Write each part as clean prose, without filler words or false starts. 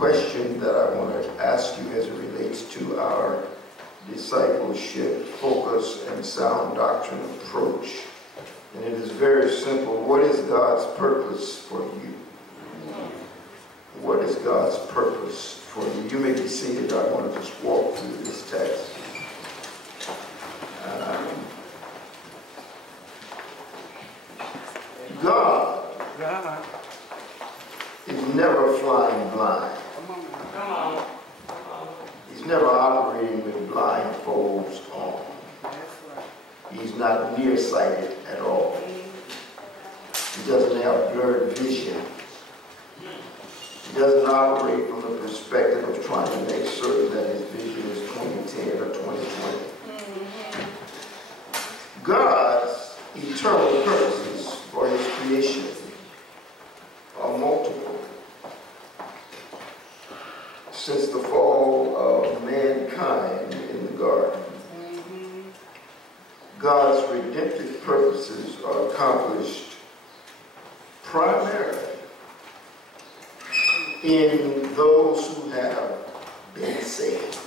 question that I want to ask you as it relates to our discipleship focus and sound doctrine approach. And it is very simple. What is God's purpose for you? What is God's purpose for you? You may be seated. I want to just walk through this text. God is never flying blind. Come on. He's never operating with blindfolds on. He's not nearsighted at all. He doesn't have blurred vision. He doesn't operate from the perspective of trying to make certain that his vision is 2010 or 2020. God's eternal purposes for his creation are multiple. Since the fall of mankind in the garden, God's redemptive purposes are accomplished primarily in those who have been saved.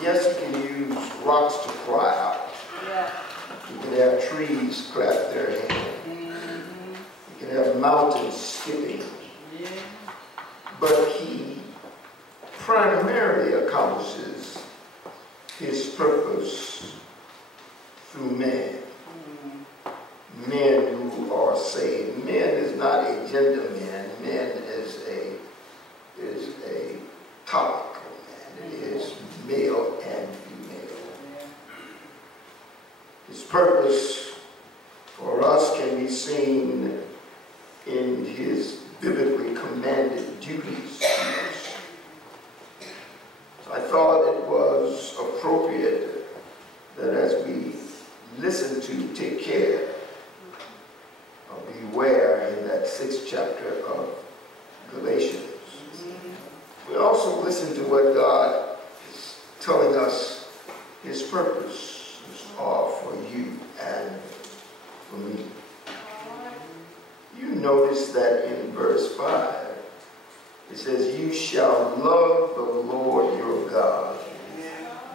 Yes, you can use rocks to cry out. You can have trees clap their hands. You can have mountains skipping. But he primarily accomplishes his purpose through men. Men who are saved. Men is not a gender man. Men is a topic of man. It is male and female. His purpose for us can be seen in his biblically commanded duties. So I thought it was appropriate that as we listen to Take Care, or Beware in that 6th chapter of Galatians, we also listen to what God is telling us his purposes are for you and for me. You notice that in verse 5, it says, you shall love the Lord your God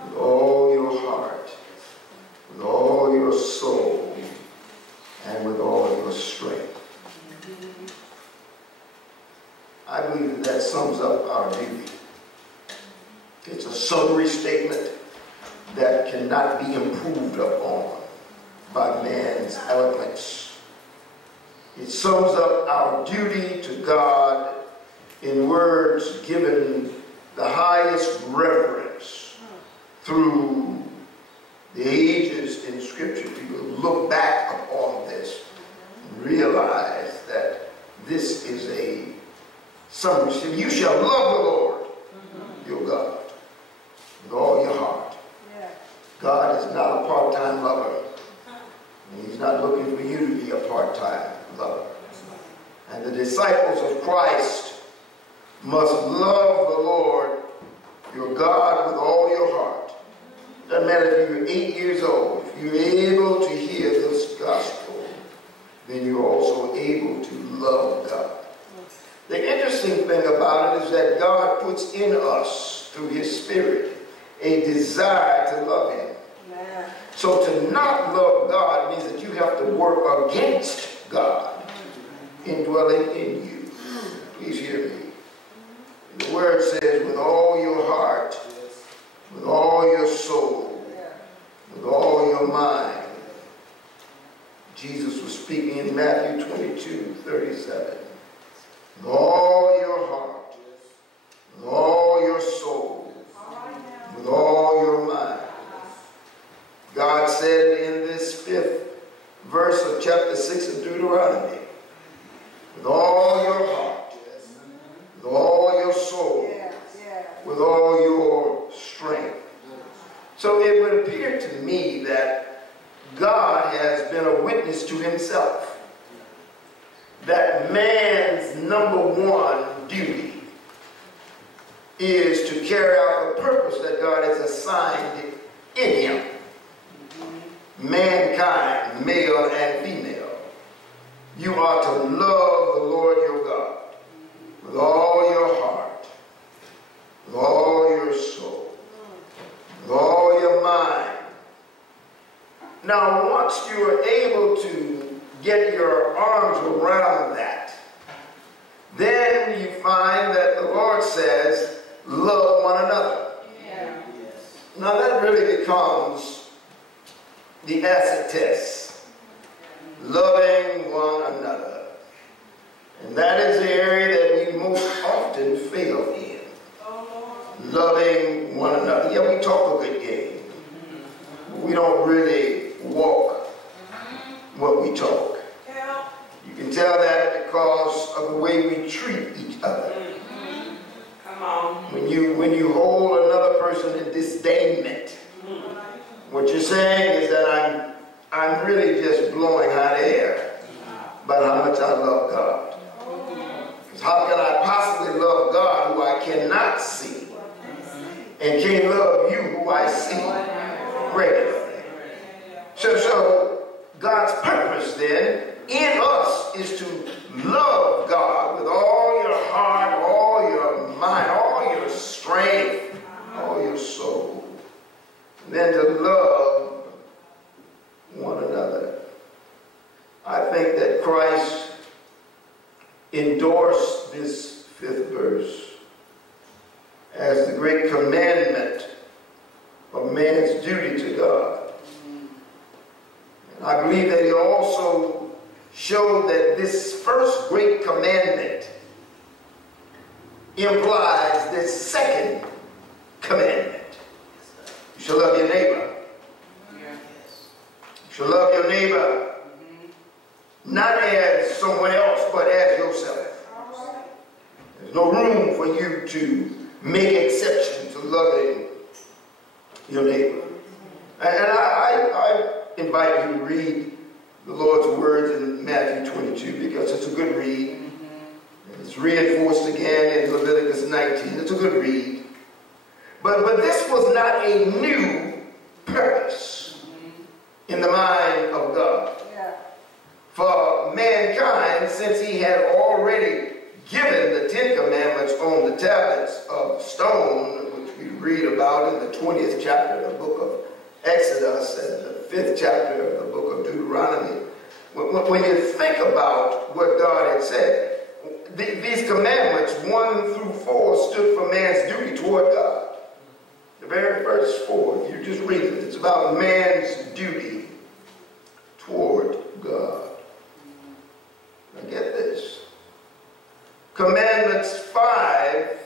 with all your heart, with all your soul, and with all your strength. I believe that sums up our duty. It's a summary statement that cannot be improved upon by man's eloquence. It sums up our duty to God in words given the highest reverence through the ages in Scripture. People look back upon this and realize that this is a summary. You shall love the Lord your God with all your heart. God is not a part-time lover. And he's not looking for you to be a part-time lover. And the disciples of Christ must love the Lord your God with all your heart. Doesn't matter if you're 8 years old. If you're able to hear this gospel, then you're also able to love God. The interesting thing about it is that God puts in us, through his Spirit, a desire to love him. Amen. So to not love God means that you have to work against God indwelling in you. Please hear me. The word says, with all your heart, with all your soul, with all your mind. Jesus was speaking in Matthew 22:37. With all your heart, with all your soul, with all your mind. God said in this 5th verse of chapter 6 of Deuteronomy, with all your heart, with all your soul, with all your strength. So it would appear to me that God has been a witness to himself that man's #1 duty is to carry out the purpose that God has assigned in him. Mankind, male and female. You are to love the Lord your God with all you're able to get your arms around that, then you find that the Lord says, love one another. Yeah. Yes. Now that really becomes the acid test. Loving one another. And that is the area that we most often fail in. Loving one another. Yeah, we talk a good game. We don't really walk what we talk. You can tell that because of the way we treat each other. Come on. When you hold another person in disdainment, what you're saying is that I'm really just blowing hot air about how much I love God. Because how can I possibly love God who I cannot see, and can't love you who I see regularly? So God's purpose then in us is to love God with all your heart, all your mind, all your strength, all your soul. And then to love one another. I think that Christ endorsed this 5th verse as the great commandment of man's duty to God. And I believe that he also showed that this first great commandment implies this second commandment. You shall love your neighbor. You shall love your neighbor not as someone else, but as yourself. There's no room for you to make exception to loving your neighbor. And I invite you to read the Lord's words in Matthew 22 because it's a good read. It's reinforced again in Leviticus 19. It's a good read. But this was not a new purpose in the mind of God. For mankind, since he had already given the 10 commandments on the tablets of stone, which we read about in the 20th chapter of the book of Exodus and the 5th chapter of the book of Deuteronomy, when you think about what God had said, these commandments 1 through 4 stood for man's duty toward God. The very first 4, if you just read it, it's about man's duty toward God. Now get this. Commandments 5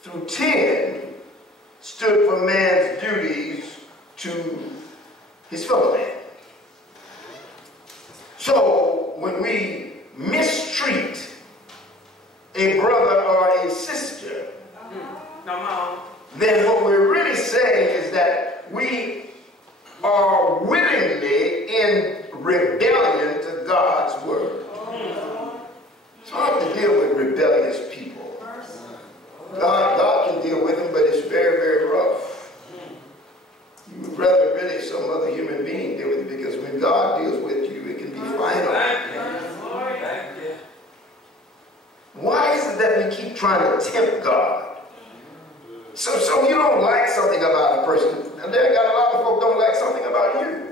through 10 stood for man's duties to his fellow man. So when we mistreat a brother or a sister, then what we're really saying is that we are willingly in rebellion to God's word. It's hard to deal with rebellious people. God can deal with them, but it's very, very rough. You would rather really some other human being deal with it, because when God deals with you, it can be final. Why is it that we keep trying to tempt God? So you don't like something about a person. And there got a lot of folk don't like something about you.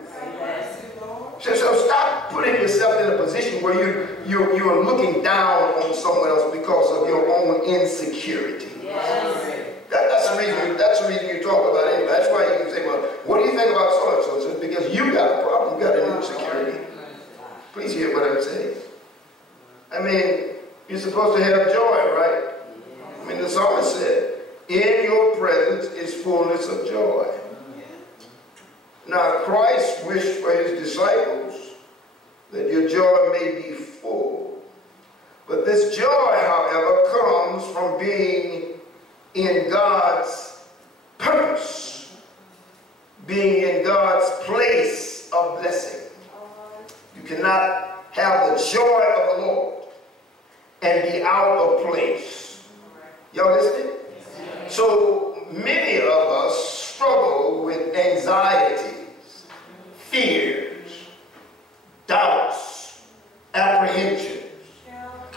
So stop putting yourself in a position where you're looking down on someone else because of your own insecurity. That's the reason you talk about it. That's why you can say, well, what do you think about so-and-so? It's because you got a problem. You got an insecurity. Please hear what I'm saying. I mean, you're supposed to have joy, right? I mean, the psalmist said, in your presence is fullness of joy. Now, Christ wished for his disciples that your joy may be full. But this joy, however, comes from being in God's purpose, being in God's place of blessing. You cannot have the joy of the Lord and be out of place. Y'all listening? So many of us struggle with anxieties, fears, doubts, apprehensions,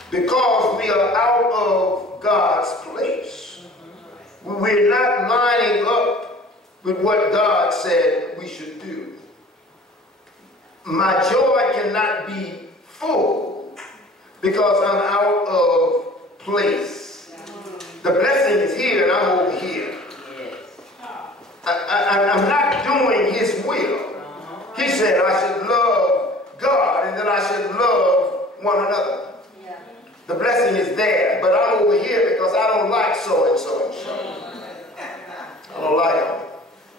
because we are out of God's place. We're not lining up with what God said we should do. my joy cannot be full because I'm out of place. The blessing is here and I'm over here. I'm not doing his will. He said I should love God and then I should love one another. The blessing is there, but I'm over here because I don't like so and so and so. I don't like them.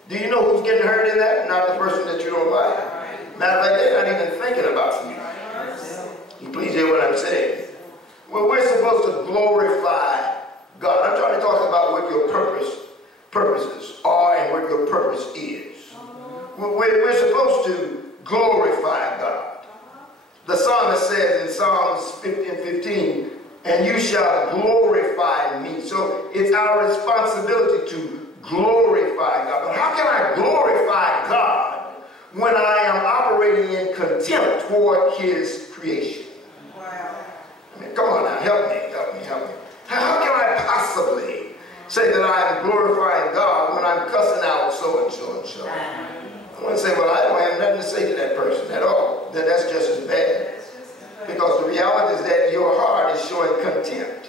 Do you know who's getting hurt in that? Not the person that you don't like. Matter of fact, they're not even thinking about you. You please hear what I'm saying? Well, we're supposed to glorify God. I'm trying to talk about what your purposes are and what your purpose is. We're supposed to glorify God. The psalmist says in Psalms 15, and you shall glorify me. So it's our responsibility to glorify God. But how can I glorify God when I am operating in contempt toward his creation? Wow. I mean, come on now, help me. How can I possibly say that I am glorifying God when I'm cussing out so and so and so? I want to say, well, I don't have nothing to say to that person at all. That's just as bad. Because the reality is that your heart is showing contempt.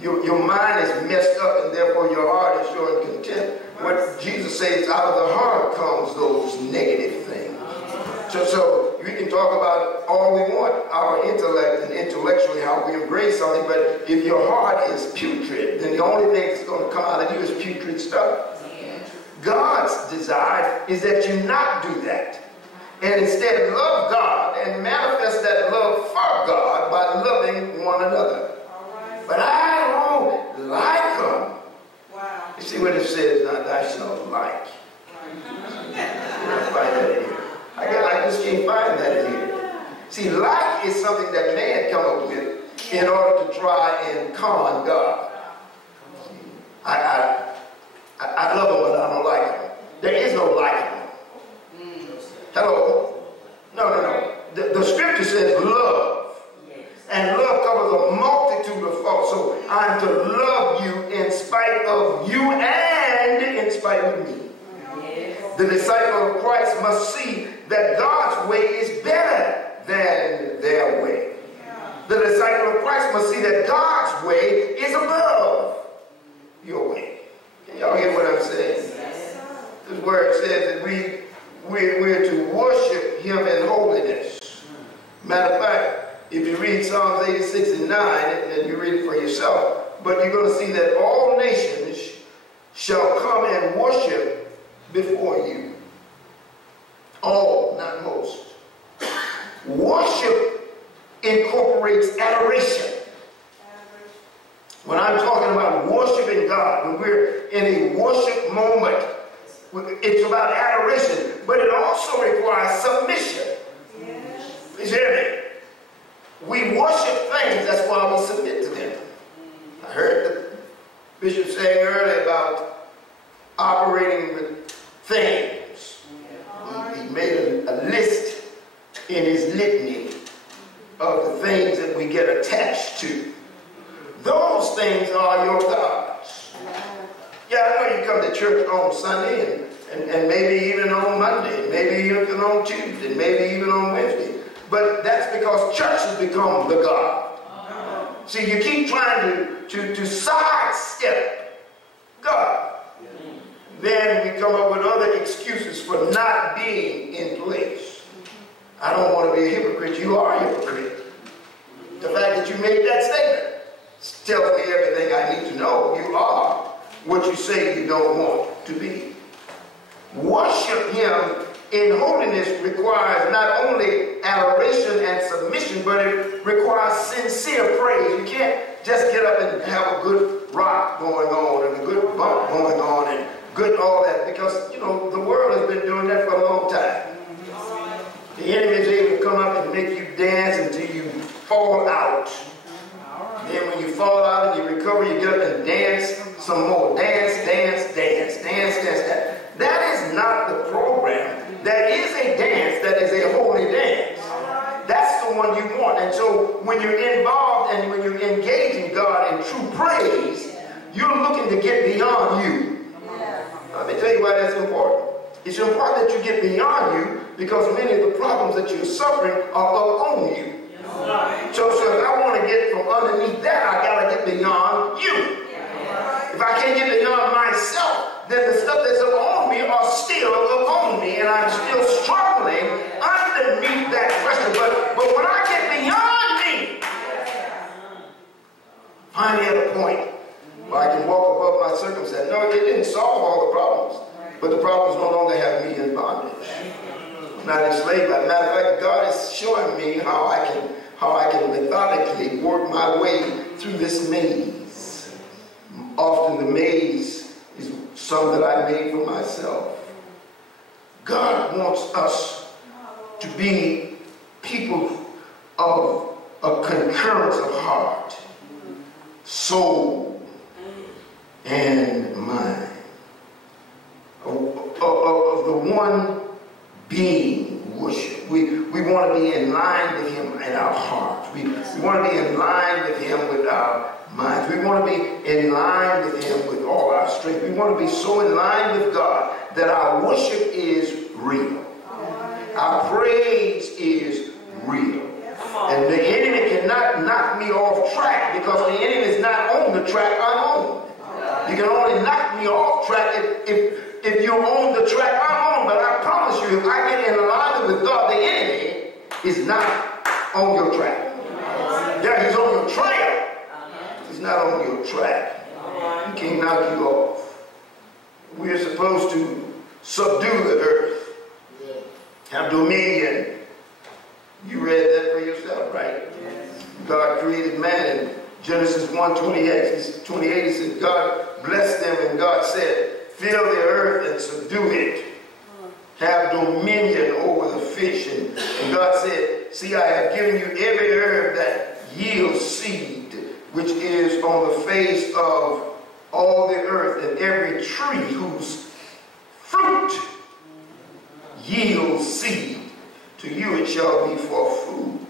Your mind is messed up and therefore your heart is showing contempt. What Jesus says, out of the heart comes those negative things. So we can talk about all we want, our intellect and intellectually how we embrace something, but if your heart is putrid, then the only thing that's going to come out of you is putrid stuff. God's desire is that you not do that. And instead love God and manifest that love for God by loving one another. But I don't like them. Wow. You see what it says, not I shall like. I find that in here. I just can't find that in here. See, like is something that man come up with in order to try and con God. I love them, but I don't like them. There is no liking them. Hello? No. The scripture says love. And love covers a multitude of faults. So I'm to love you in spite of you and in spite of me. The disciple of Christ must see that God's way is better than their way. The disciple of Christ must see that God's way is above your way. Can y'all hear what I'm saying? This word says that we're to worship him in holiness. Matter of fact, if you read Psalms 86 and 9, and you read it for yourself, but you're going to see that all nations shall come and worship before you. All, not most. Worship incorporates adoration. When I'm talking about worshiping God, when we're in a worship moment, it's about adoration, but it also requires submission. Please hear me. We worship things, that's why we submit to them. I heard the bishop saying earlier about operating with things. He made a list in his litany of the things that we get attached to. Those things are your gods. Yeah, I know you come to church on Sunday and maybe even on Monday, maybe even on Tuesday, maybe even on Wednesday. But that's because church has become the God. See, you keep trying to sidestep God. Then we come up with other excuses for not being in place. I don't want to be a hypocrite. You are a hypocrite. The fact that you made that statement tells me everything I need to know. You are what you say you don't want to be. Worship him in holiness requires not only adoration and submission, but it requires sincere praise. You can't just get up and have a good rock going on and a good bump going on and good all that, because, you know, the world has been doing that for a long time. The enemy is able to come up and make you dance until you fall out. Then when you fall out and you recover, you get up and dance some more. Dance. That is not the program. There is a dance that is a holy dance. That's the one you want. And so when you're involved and when you're engaging God in true praise, you're looking to get beyond you. Let me tell you why that's important. It's important that you get beyond you because many of the problems that you're suffering are up on you. So if I want to get from underneath that, I got to get beyond you. If I can't get beyond myself, then the stuff that's up on me are still up on me, and I'm still struggling underneath that pressure. But when I get beyond me, finally at a point where I can walk above my circumstance. No, it didn't solve all the problems, but the problems no longer have me in bondage. I'm not enslaved. As a matter of fact, God is showing me how I can methodically work my way through this maze. Often the maze is some that I made for myself. God wants us to be people of a concurrence of heart, soul, and mind. Of the one being worship. We want to be in line with him in our heart. We want to be in line with him with our minds. We want to be in line with him with all our strength. We want to be so in line with God that our worship is real. Our praise is real. And the enemy cannot knock me off track, because the enemy is not on the track I'm on. You can only knock me off track if you're on the track I'm on. But I promise you, if I get in alignment with God, the enemy is not on your track. Yeah, he's on your trail. He's not on your track. He can't knock you off. We're supposed to subdue the earth, have dominion. You read that for yourself, right? God created man in Genesis 1:28. He said, God blessed them, and God said, fill the earth and subdue it. Have dominion over the fish. And God said, see, I have given you every herb that yields seed, which is on the face of all the earth, and every tree whose fruit yields seed. To you it shall be for food.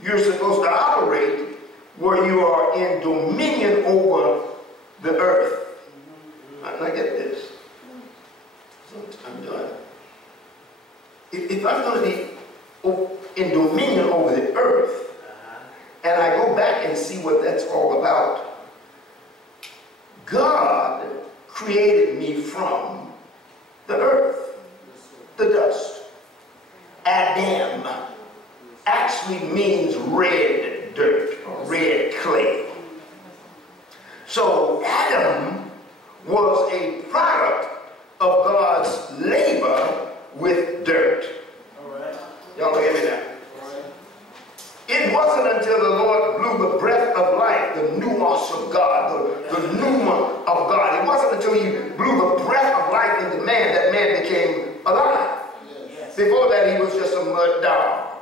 You're supposed to operate where you are in dominion over the earth. Now get this. I'm done. If I'm going to be in dominion over the earth, and I go back and see what that's all about, God created me from the earth, the dust. Adam actually means red dirt, or red clay. So Adam was a product of God's labor with dirt. Y'all hear me now? It wasn't until the Lord blew the breath of life, the pneumos of God, the pneuma of God. It wasn't until he blew the breath of life into man that man became alive. Before that, he was just a mud dog.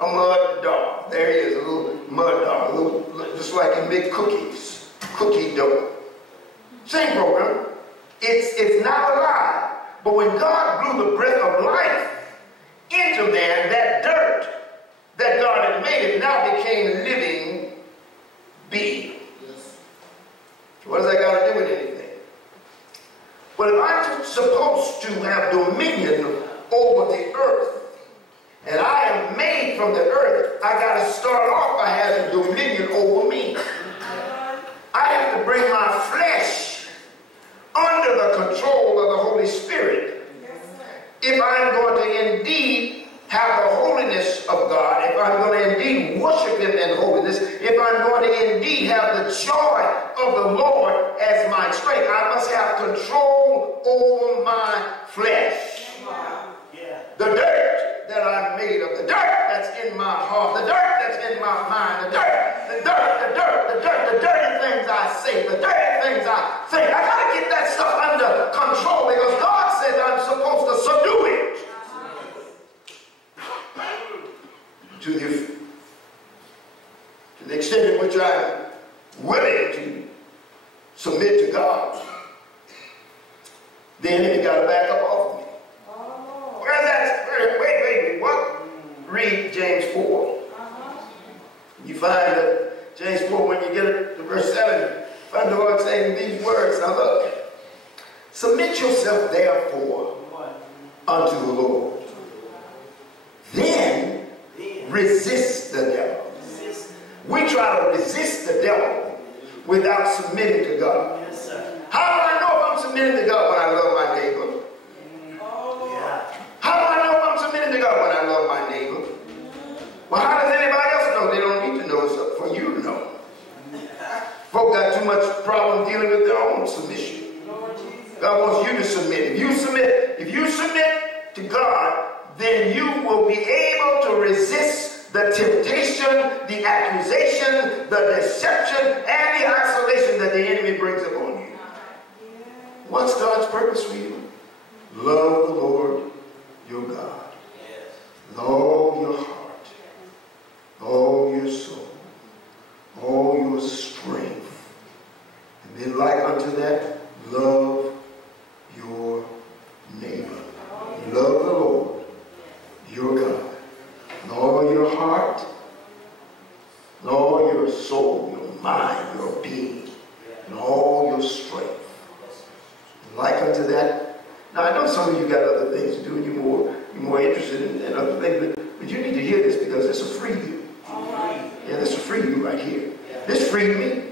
A mud dog. There he is, a little mud dog, a little, just like you make cookies, cookie dough. Same program. It's not alive. But when God blew the breath of life into man, that dirt that God had made it now became living being. What does that got to do with anything? Well, if I'm supposed to have dominion over the earth, and I am made from the earth, I got to start off by having dominion over me. I have to bring my flesh under the control of the Holy Spirit. If I'm going to indeed have the holiness of God, if I'm going to indeed worship him in holiness, if I'm going to indeed have the joy of the Lord as my strength, I must have control over my flesh. The dirt that I'm made of, the dirt that's in my heart, the dirt that's in my mind, the dirty things I say, the dirty things I think. I got to get that stuff under control, because God says I'm supposed to subdue it. To the extent in which I'm willing to submit to God, the enemy got to back up off me. Where's that? Wait, what? Read James 4. You find that James 4, when you get it to verse 7, find the Lord saying these words. Now look. Submit yourself therefore unto the Lord. resist the devil. We try to resist the devil without submitting to God. Yes, sir. How do I know if I'm submitting to God when I love my neighbor? How do I know if I'm submitting to God when I love my neighbor? Well, how does anybody else know? They don't need to know. It's up for you to know. Folk got too much problem dealing with their own submission. God wants you to submit. If you submit to God, then you will be able to resist the temptation, the accusation, the deception, and the isolation that the enemy brings upon you. What's God's purpose for you? Love the Lord your God with all your heart, all your soul, all your strength. And then like unto that, love your neighbor. Love the Lord your God with all your heart, and all your soul, your mind, your being, and all your strength. And like unto that. Now I know some of you got other things to do, and you're more interested in other things, but you need to hear this because this will free you. Yeah, this will free you right here. This freed me.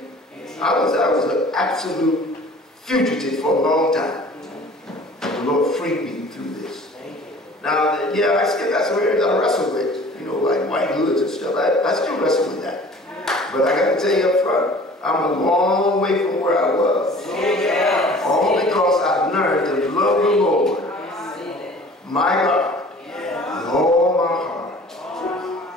I was an absolute fugitive for a long time. The Lord freed me through this. Now, yeah, I got some areas I wrestle with, like white hoods and stuff. I still wrestle with that. But I got to tell you up front, I'm a long way from where I was. All because I've learned to love the Lord, my God, with all my heart,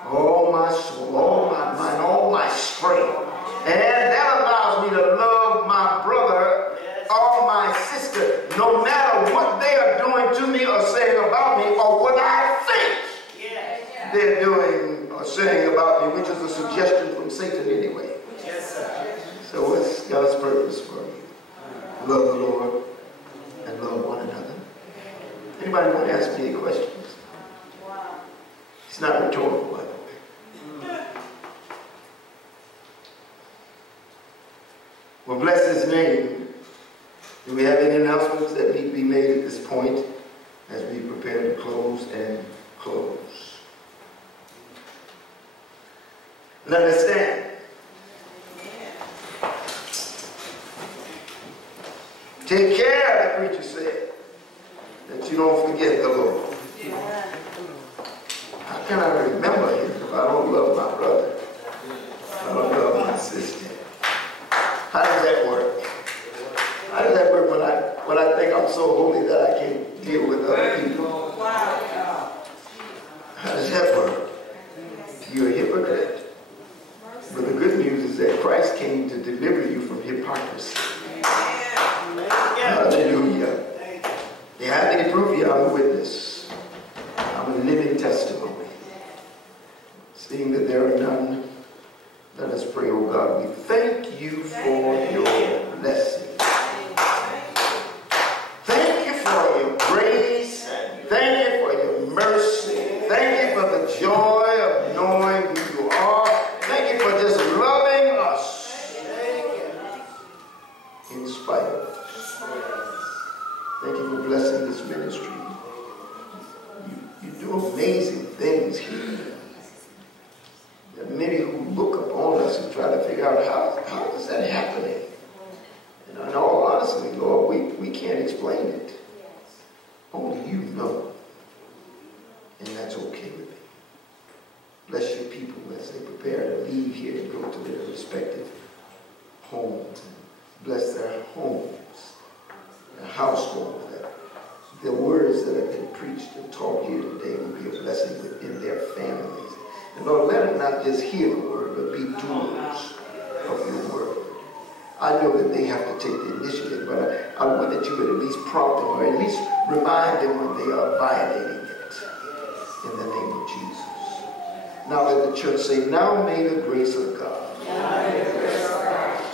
all my soul, all my mind, all my strength. And that allows me to love my brother or my sister, no matter what they are doing to me or saying about me or what I think they're doing or saying about me, which is a suggestion from Satan anyway. So what's God's purpose for you? Love the Lord and love one another. Anybody want to ask me any questions? It's not rhetorical, by the way. Well, bless his name. Do we have any announcements that need to be made at this point as we prepare to close and close? Let us stand. Take care, the preacher said, that you don't forget the Lord. How can I remember him if I don't love my brother? I don't love my sister. How does that work? How does that work when I think I'm so holy that I can't deal with other people? How does that work? You're a hypocrite. But the good news is that Christ came to deliver you from hypocrisy. Hallelujah. They have any proof here? I'm a witness. I'm a living testimony. Seeing that there are none, let us pray, oh God. We thank you for your blessing. Thank you for your grace. Thank you for your mercy. Thank you for the joy of knowing who you are. Thank you for just loving us in spite of us. Thank you for blessing this ministry. You do amazing things here. There are many who look upon us and try to figure out how is that happening? And in all honesty, Lord, we can't explain it. Only you know. And that's okay with me. Bless your people as they prepare to leave here and go to their respective homes. And bless their homes, their households. The words that have been preached and taught here today will be a blessing within their families. And Lord, let them not just hear the word, but be doers of your word. I know that they have to take the initiative, but I would that you would at least prompt them or at least remind them when they are violating it. In the name of Jesus. Now let the church say, now may the grace of God,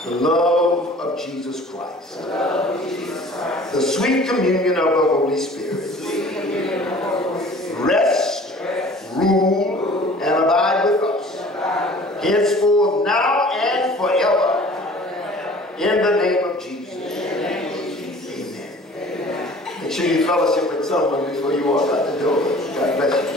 the love of Jesus Christ, the sweet communion of the Holy Spirit, rest, rule, and abide with us, henceforth, now and forever, in the name of Jesus. Amen. Make sure you fellowship with someone before you walk out the door. God bless you.